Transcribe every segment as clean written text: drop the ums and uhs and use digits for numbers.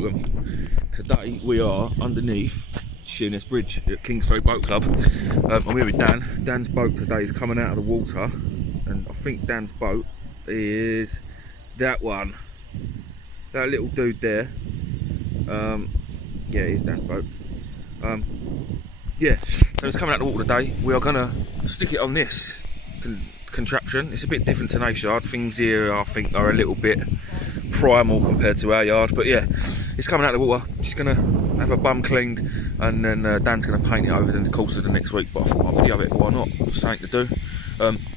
welcome. Today we are underneath Sheerness Bridge at Kingsbury Boat Club. I'm here with Dan. Dan's boat today is coming out of the water, and I think Dan's boat is that one, that little dude there. Yeah, it is Dan's boat. Yeah, so it's coming out of the water today. We are gonna stick it on this contraption. It's a bit different to Nace Yard. Things here I think are a little bit primal compared to our yard, but yeah, it's coming out of the water. Just gonna have a bum cleaned, and then Dan's gonna paint it over in the course of the next week. But I thought I'll video it, why not? Something to do.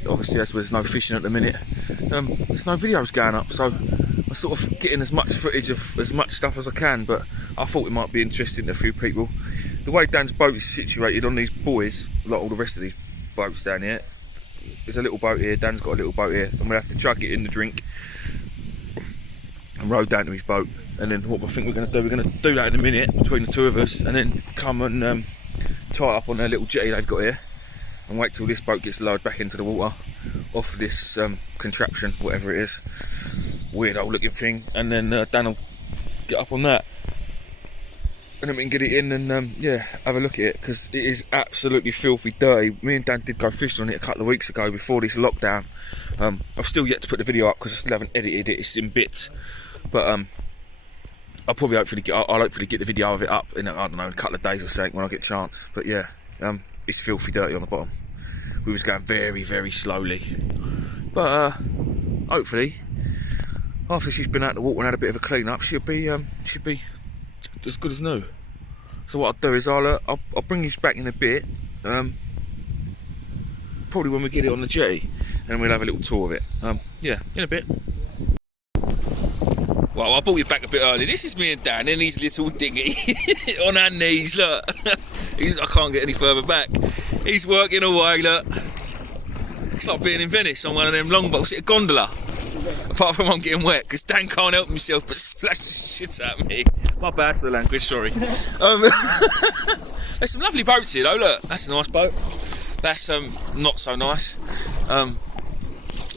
Obviously as there's no fishing at the minute, there's no videos going up, so I'm sort of getting as much footage of as much stuff as I can. But I thought it might be interesting to a few people. The way Dan's boat is situated on these buoys, like all the rest of these boats down here, there's a little boat here, Dan's got a little boat here, and we'll have to chug it in the drink and row down to his boat. And then what I think we're going to do that in a minute between the two of us, and then come and tie it up on their little jetty they've got here, and wait till this boat gets lowered back into the water off this contraption, whatever it is, weird old looking thing, and then Dan will get up on that, and then we can get it in and yeah, have a look at it, because it is absolutely filthy dirty. Me and Dan did go fishing on it a couple of weeks ago before this lockdown. I've still yet to put the video up because I still haven't edited it, it's in bits, but I'll probably hopefully get the video of it up in, I don't know, a couple of days or so when I get a chance. But yeah, it's filthy dirty on the bottom. We was going very, very slowly, but hopefully after she's been out of the water and had a bit of a clean up, she'll be as good as new. So what I'll do is I'll bring this back in a bit, probably when we get it on the jetty, and we'll have a little tour of it. Yeah, in a bit. Well, I brought you back a bit early. This is me and Dan in his little dinghy on our knees. Look, I can't get any further back. He's working away. Look, it's like being in Venice on one of them longboats, a gondola. Apart from I'm getting wet, because Dan can't help himself but splashes shit at me. My bad for the language, sorry. There's some lovely boats here though, look. That's a nice boat. That's not so nice.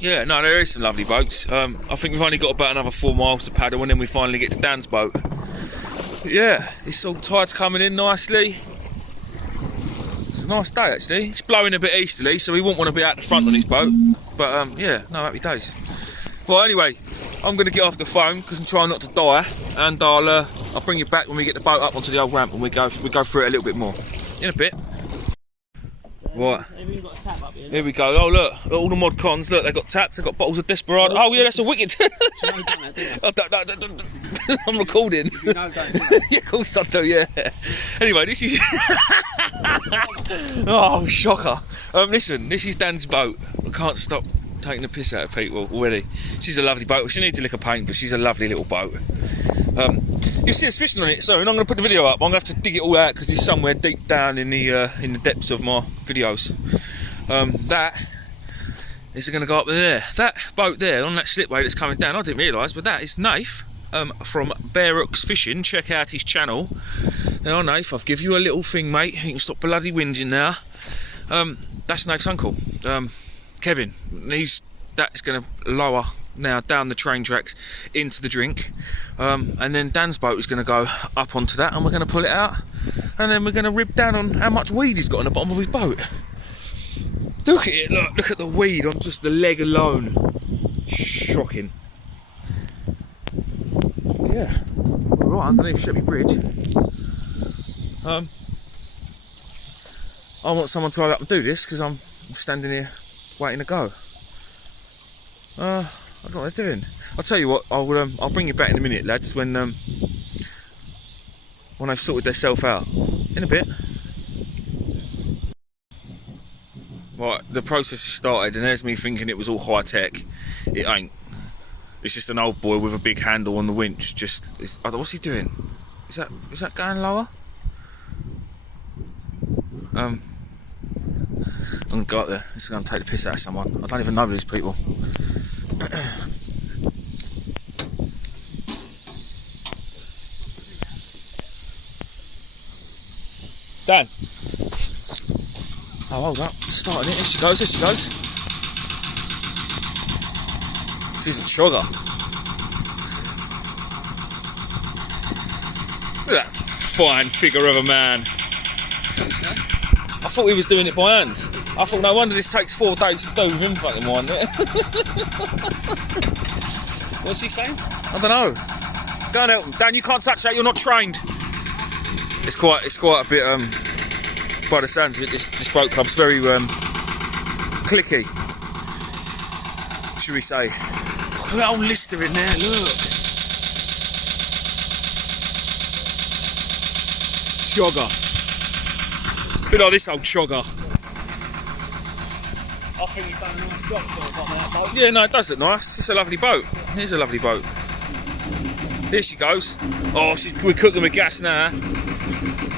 Yeah, no, there is some lovely boats. I think we've only got about another 4 miles to paddle, and then we finally get to Dan's boat. But yeah, this all tide's coming in nicely. It's a nice day actually. It's blowing a bit easterly, so we won't want to be out the front on this boat. But yeah, no, happy days. Well, anyway, I'm going to get off the phone because I'm trying not to die, and I'll bring you back when we get the boat up onto the old ramp and we go through it a little bit more in a bit. What? Got a tap up here. Here we go. Oh look, all the mod cons. Look, they've got taps. They've got bottles of Desperado. Oh yeah, that's a wicked. I'm recording. You know, don't do that. Yeah, of course I do. Yeah. Anyway, this is. Oh, shocker. Listen, this is Dan's boat. I can't stop taking the piss out of people already. She's a lovely boat. She needs a lick of paint, but she's a lovely little boat. You'll see us fishing on it soon. I'm going to put the video up. I'm going to have to dig it all out because it's somewhere deep down in the depths of my videos. That is going to go up there. That boat there on that slipway that's coming down, I didn't realise, but that is Nath from Bear Hooks Fishing. Check out his channel. Now Nath, I've give you a little thing, mate. You can stop bloody whinging now. That's Nath's uncle, Kevin. That's going to lower now down the train tracks into the drink, and then Dan's boat is going to go up onto that, and we're going to pull it out, and then we're going to rib down on how much weed he's got on the bottom of his boat. Look at it, look at the weed on just the leg alone. Shocking. Yeah, we're right underneath Sheppey Bridge. I want someone to hurry up and do this because I'm standing here waiting to go. I don't know what they're doing. I'll tell you what, I'll bring you back in a minute, lads, when they've sorted themselves out. In a bit. Right, the process has started, and there's me thinking it was all high tech. It ain't. It's just an old boy with a big handle on the winch. What's he doing? Is that going lower? I'm gonna go up there. This is gonna take the piss out of someone. I don't even know these people. Dan. Oh, hold up. Starting it. Here she goes. She's a chugger. fine figure of a man. I thought he was doing it by hand. I thought, no wonder this takes 4 days to do with him fucking winding it. What's he saying? I don't know. Go and help him. Dan, you can't touch that, you're not trained. It's quite a bit, by the sounds of it, this boat club's very clicky, should we say. Look at that old lister in there, look. Chogger. Bit like this old chogger. I think he's done a nice job for that boat. Yeah, no, it does look nice. It's a lovely boat. Here's a lovely boat. Here she goes. Oh, we're cooking with gas now.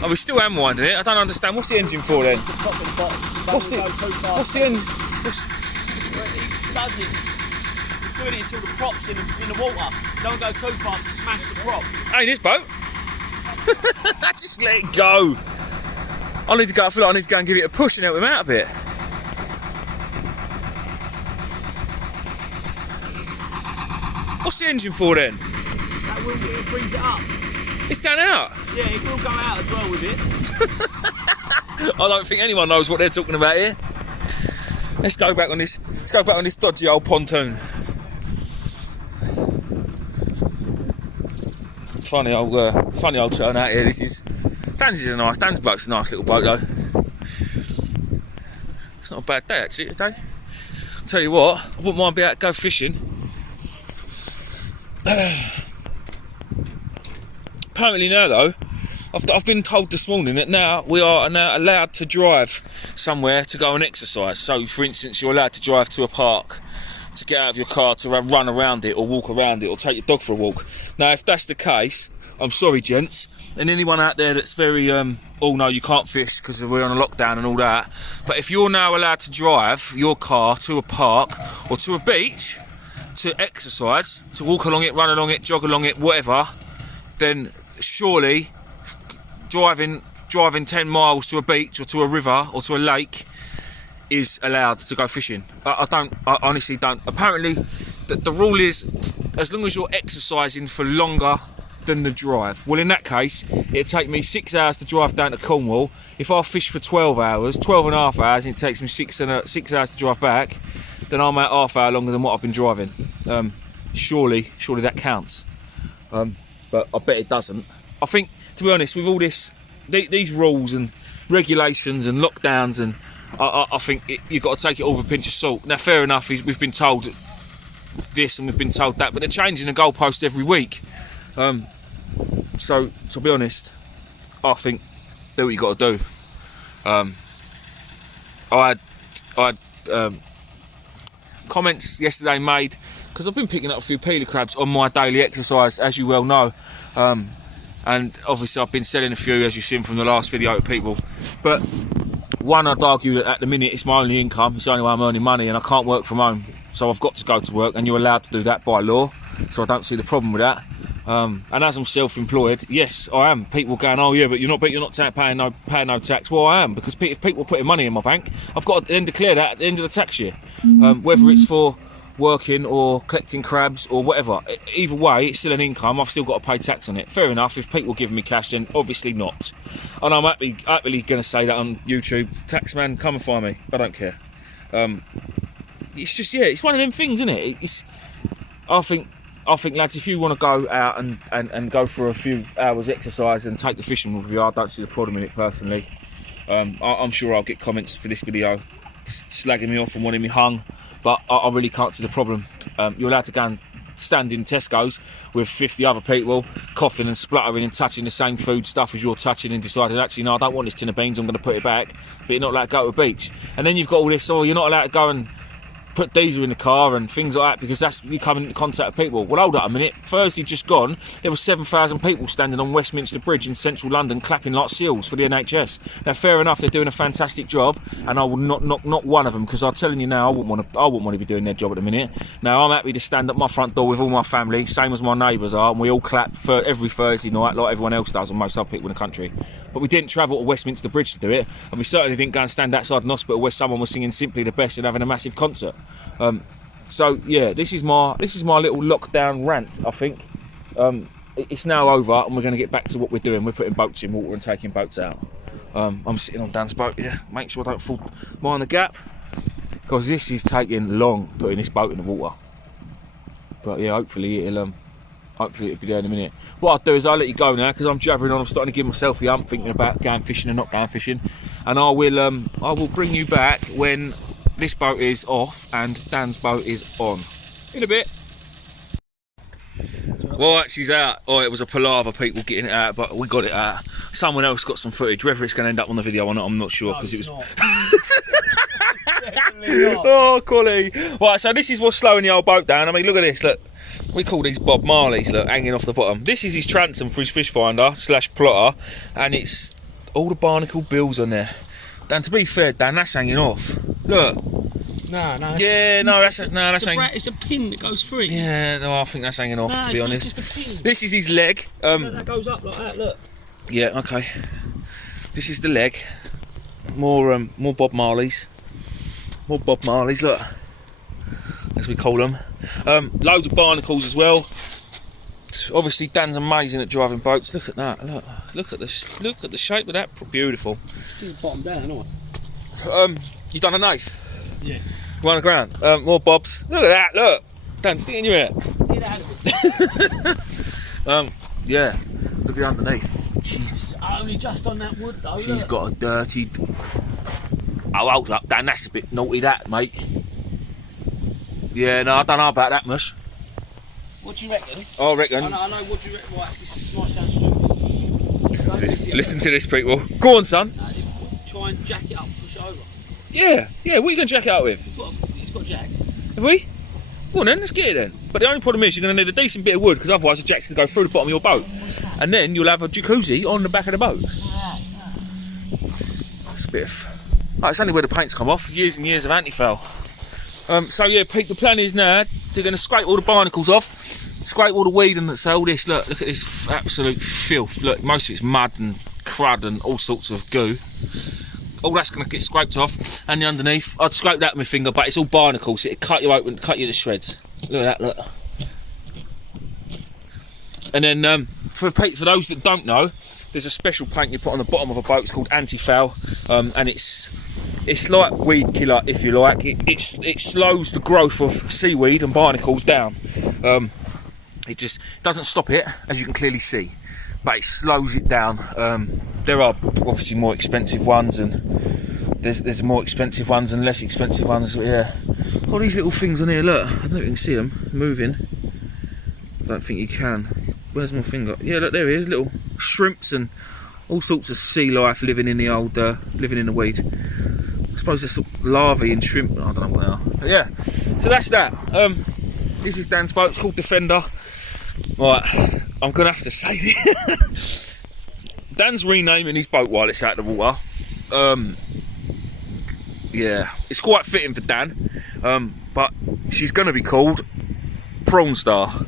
Oh, we're still hand winding it. I don't understand. What's the engine for then? It's the top and the bottom. What's the engine? Well, he does it. He's doing it until the prop's in the water. Don't go too fast to smash the prop. Ain't this boat? Just let it go. I feel like I need to go and give it a push and help him out a bit. What's the engine for then? That will, it brings it up. It's going out. Yeah, it will go out as well with it. I don't think anyone knows what they're talking about here. Let's go back on this. Let's go back on this dodgy old pontoon. Funny old turn out here. Dan's boat's a nice little boat though. It's not a bad day actually today. Tell you what, I wouldn't mind being out to go fishing. Apparently now though, I've been told this morning that now we are now allowed to drive somewhere to go and exercise. So for instance, you're allowed to drive to a park, to get out of your car to run around it or walk around it or take your dog for a walk. Now if that's the case, I'm sorry gents, and anyone out there that's very oh no you can't fish because we're on a lockdown and all that, but if you're now allowed to drive your car to a park or to a beach to exercise, to walk along it, run along it, jog along it, whatever, then surely driving 10 miles to a beach or to a river or to a lake is allowed to go fishing. I honestly don't. Apparently the rule is as long as you're exercising for longer than the drive. Well in that case it'd take me 6 hours to drive down to Cornwall. If I fish for 12 and a half hours and it takes me 6 hours to drive back, then I'm at half hour longer than what I've been driving. Surely that counts. But I bet it doesn't. I think, to be honest, with all these rules and regulations and lockdowns, and I think you've got to take it all with a pinch of salt. Now, fair enough, we've been told this and we've been told that, but they're changing the goalposts every week. So, to be honest, I think do what you got to do. I had comments yesterday made because I've been picking up a few peeler crabs on my daily exercise, as you well know, and obviously I've been selling a few, as you've seen from the last video, to people. But one, I'd argue that at the minute it's my only income, it's the only way I'm earning money, and I can't work from home, so I've got to go to work, and you're allowed to do that by law, so I don't see the problem with that. And as I'm self-employed, yes, I am. People going, oh yeah, but you're not paying no tax. Well, I am, because if people are putting money in my bank, I've got to then declare that at the end of the tax year, whether it's for working or collecting crabs or whatever. Either way, it's still an income. I've still got to pay tax on it. Fair enough. If people give me cash, then obviously not. And I'm happily going to say that on YouTube. Taxman, come and find me. I don't care. It's just, yeah, it's one of them things, isn't it? I think, lads, if you want to go out and go for a few hours exercise and take the fishing with you, I don't see the problem in it personally. I'm sure I'll get comments for this video slagging me off and wanting me hung, but I really can't see the problem. You're allowed to go and stand in Tesco's with 50 other people, coughing and spluttering and touching the same food stuff as you're touching, and decided, actually, no, I don't want this tin of beans, I'm going to put it back, but you're not allowed to go to a beach. And then you've got all this, you're not allowed to go and put diesel in the car and things like that because that's you come into contact with people. Well, hold up a minute. Thursday just gone, there were 7,000 people standing on Westminster Bridge in central London clapping like seals for the NHS. Now, fair enough, they're doing a fantastic job, and I will not knock one of them, because I'm telling you now, I wouldn't want to be doing their job at the minute. Now, I'm happy to stand at my front door with all my family, same as my neighbours are, and we all clap for every Thursday night like everyone else does, and most other people in the country. But we didn't travel to Westminster Bridge to do it, and we certainly didn't go and stand outside an hospital where someone was singing Simply the Best and having a massive concert. So yeah, this is my little lockdown rant, I think. it's now over, and we're going to get back to what we're doing. We're putting boats in water and taking boats out. I'm sitting on Dan's boat, yeah. Make sure I don't fall mind the gap, because this is taking long putting this boat in the water. But yeah, hopefully it'll be there in a minute. What I'll do is I'll let you go now, because I'm jabbering on. I'm starting to give myself the hump, thinking about going fishing and not going fishing. And I will bring you back when this boat is off and Dan's boat is on. In a bit. Right, she's out. Oh, it was a palaver, people getting it out, but we got it out. Someone else got some footage. Whether it's going to end up on the video or not, I'm not sure, because it was. Oh, quality. Right, so this is what's slowing the old boat down. I mean, look at this. Look, we call these Bob Marleys. Look, hanging off the bottom. This is his transom for his fish finder / plotter, and it's all the barnacle bills on there. Dan, to be fair, Dan, that's hanging off. Look. No. Yeah, no, that's hanging. It's a pin that goes through it. Yeah, no, I think that's hanging off. To be honest, just a pin. This is his leg. That goes up like that. Look. Yeah, okay. This is the leg. More Bob Marleys. More Bob Marleys. Look, as we call them. Loads of barnacles as well. Obviously, Dan's amazing at driving boats. Look at that. Look at the shape of that. Beautiful. It's bottom down, isn't it? You done a knife? Yeah. One on the ground. More bobs. Look at that. Look. Dan, stick it in your ear. Get out of it. Yeah. Look at underneath. She's only just on that wood though. She's got a dirty. Oh, hold up, Dan. That's a bit naughty, that, mate. Yeah, no, I don't know about that much. What do you reckon? I reckon. I know. What do you reckon? Right, this might sound stupid. Listen to this, people. Go on, son. Try and jack it up, push it over. Yeah. What are you going to jack it out with? It's got a jack. Have we? Go on then, let's get it then. But the only problem is you're going to need a decent bit of wood, because otherwise the jack's going to go through the bottom of your boat. And then you'll have a jacuzzi on the back of the boat. It's a bit of... Oh, it's only where the paint's come off. Years and years of anti-foul. So yeah, Pete, the plan is now they're going to scrape all the barnacles off, scrape all the weed and all this. Look at this absolute filth. Look, most of it's mud and crud and all sorts of goo. All that's going to get scraped off, and the underneath, I'd scrape that with my finger, but it's all barnacles, so it'd cut you open, cut you to shreds. Look at that, look. And then for those that don't know, there's a special paint you put on the bottom of a boat. It's called anti-foul, and it's like weed killer, if you like. It slows the growth of seaweed and barnacles down. It just doesn't stop it, as you can clearly see, but it slows it down. There are obviously more expensive ones, and there's more expensive ones and less expensive ones. Yeah, all these little things on here. Look, I don't know if you can see them moving. I don't think you can. Where's my finger? Yeah, look, there he is. Little shrimps and all sorts of sea life living in the old, living in the weed. I suppose there's some larvae and shrimp. I don't know what they are. But yeah, so that's that. This is Dan's boat. It's called Defender. Right, I'm gonna have to say this. Dan's renaming his boat while it's out of the water. Yeah, it's quite fitting for Dan. But she's gonna be called Prawn Star.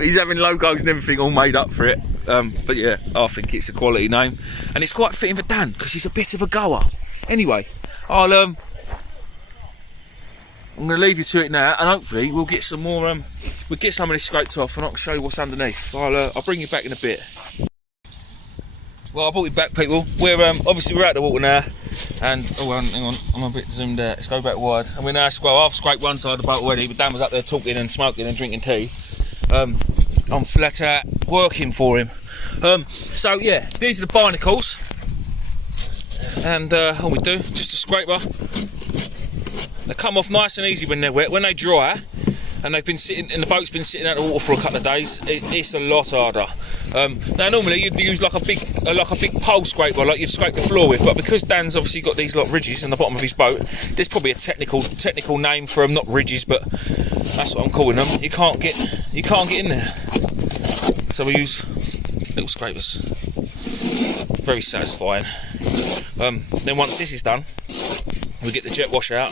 He's having logos and everything all made up for it. But yeah, I think it's a quality name, and it's quite fitting for Dan because he's a bit of a goer. Anyway, I'm going to leave you to it now, and hopefully we'll get some more. We'll get some of this scraped off, and I'll show you what's underneath. I'll bring you back in a bit. Well, I brought you back, people. We're obviously we're out the water now, and hang on, I'm a bit zoomed out. Let's go back wide. And we're now I've scraped one side of the boat already, but Dan was up there talking and smoking and drinking tea. I'm flat out working for him. So yeah, these are the barnacles, and all we do just a scraper. They come off nice and easy when they're wet. When they dry, and they've been sitting, and the boat's been sitting out of the water for a couple of days, it's a lot harder. Now normally you'd use like a big pole scraper, like you'd scrape the floor with, but because Dan's obviously got these like ridges on the bottom of his boat, there's probably a technical name for them, not ridges, but that's what I'm calling them. You can't get in there, so we use little scrapers. Very satisfying. Then once this is done, we get the jet wash out,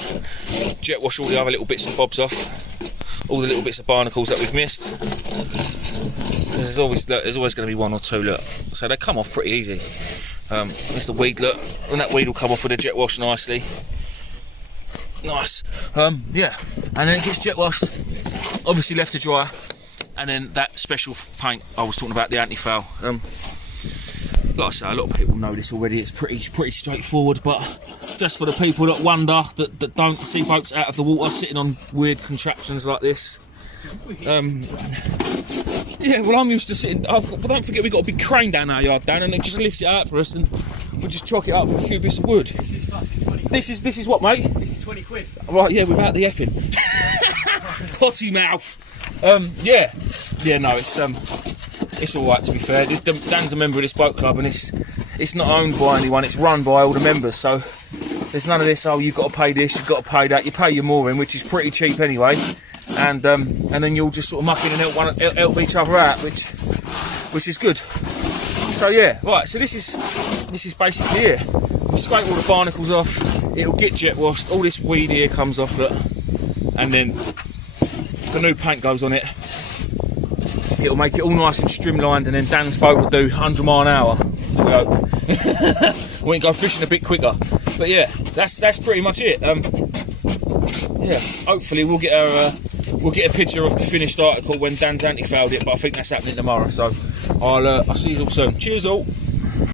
jet wash all the other little bits and bobs off, all the little bits of barnacles that we've missed. There's always going to be one or two, look. So they come off pretty easy. There's the weed, look, and that weed will come off with the jet wash nicely. Nice. Yeah, and then it gets jet washed, obviously left to dry, and then that special paint I was talking about, the anti-foul. Like I say, a lot of people know this already. It's pretty straightforward, but just for the people that wonder, that don't see boats out of the water sitting on weird contraptions like this. Yeah, well, I'm used to sitting. But don't forget, we've got a big crane down our yard, Dan, and it just lifts it out for us, and we just chalk it up with a few bits of wood. This is fucking 20 quid. This is what, mate? This is 20 quid. Right, yeah, without the effing. Potty mouth. Yeah, no, it's all right, to be fair. Dan's a member of this boat club, and it's not owned by anyone. It's run by all the members. So there's none of this. Oh, you've got to pay this, you've got to pay that. You pay your mooring, which is pretty cheap anyway, and then you'll just sort of muck in and help each other out, which is good. So yeah, right. So this is basically it. We scrape all the barnacles off. It'll get jet washed. All this weed here comes off it, and then the new paint goes on it. It'll make it all nice and streamlined, and then Dan's boat will do 100 mile an hour. We hope. We can go fishing a bit quicker. But yeah, that's pretty much it. Yeah, hopefully we'll get a picture of the finished article when Dan's anti-fouled it, but I think that's happening tomorrow. So I'll see you all soon. Cheers all.